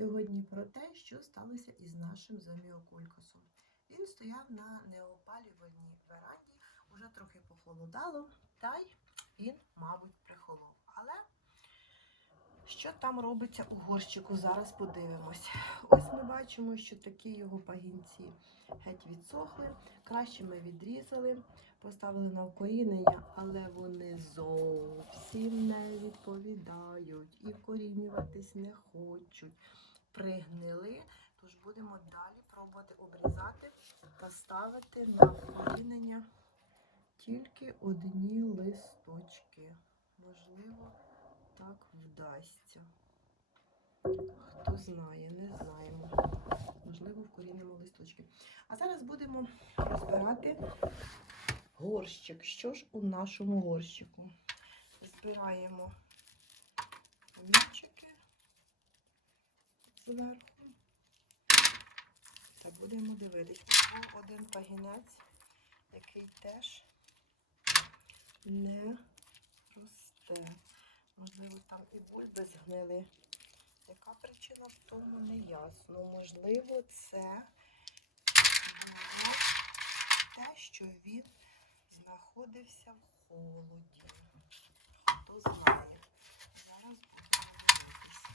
Сьогодні про те, що сталося із нашим зоміокулькасом. Він стояв на неопалювальній веранді, уже трохи похолодало, та й він, мабуть, прихолов. Але що там робиться у горщику? Зараз подивимось. Ось ми бачимо, що такі його пагінці геть відсохли. Краще ми відрізали, поставили на вкорінення, але вони зовсім не відповідають і вкорінюватись не хочуть. Пригнили, тож будемо далі пробувати обрізати та ставити на вкорінення тільки одні листочки. Можливо, так вдасться. Хто знає, не знаємо. Можливо, вкорінимо листочки. А зараз будемо розбирати горщик. Що ж у нашому горщику? Збираємо помічики зверху. Так, будемо дивитись. Ось був один пагінець, який теж не росте. Можливо, там і бульби згнили. Яка причина в тому не ясно. Можливо, це було те, що він знаходився в холоді. Хто знає. Зараз будемо дивитися.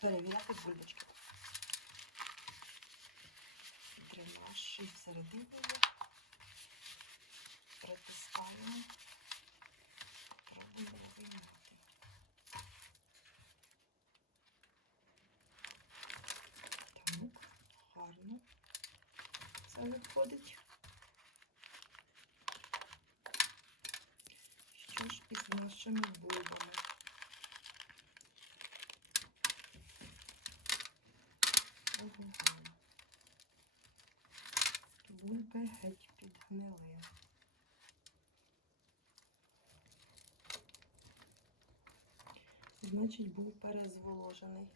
Перевіряти бульбочки. Дренаж й всередині є. Притискаємо. Пробуємо вийняти. Так, гарно. Це виходить. Що ж із нашими бульбами? Ого. Бульби геть підгнили. Значить, був перезволожений.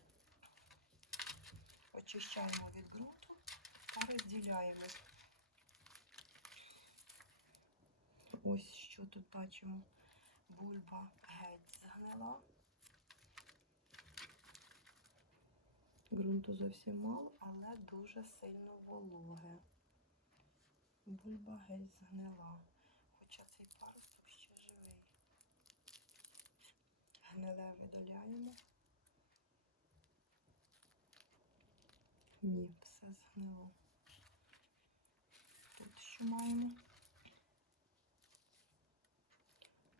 Очищаємо від ґрунту та розділяємо. Ось що тут бачимо. Бульба геть згнила. Ґрунту зовсім мало, але дуже сильно вологе. Бульба геть згнила. Хоча цей паросток ще живий. Гниле видаляємо. Ні, все згнило. Тут що маємо?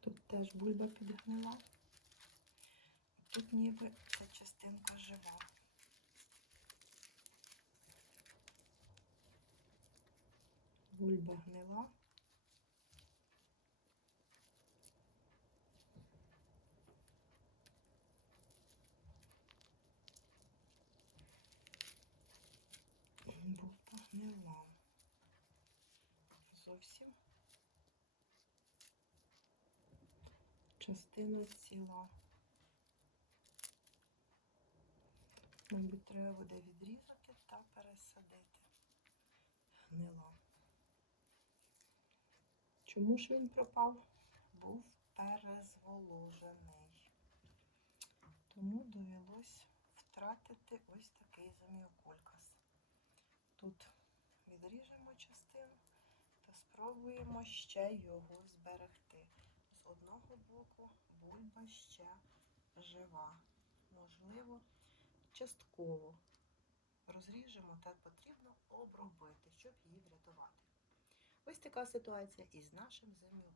Тут теж бульба підгнила. Тут ніби ця частинка жива. Бульба гнила. Бульба гнила. Зовсім. Частина ціла. Мабуть, треба буде відрізати та пересадити. Гнила. Чому ж він пропав? Був перезволожений. Тому довелось втратити ось такий зоміокулькас. Тут відріжемо частину та спробуємо ще його зберегти. З одного боку бульба ще жива. Можливо, частково розріжемо та потрібно обробити, щоб її врятувати. Ось така ситуація із нашим зимнім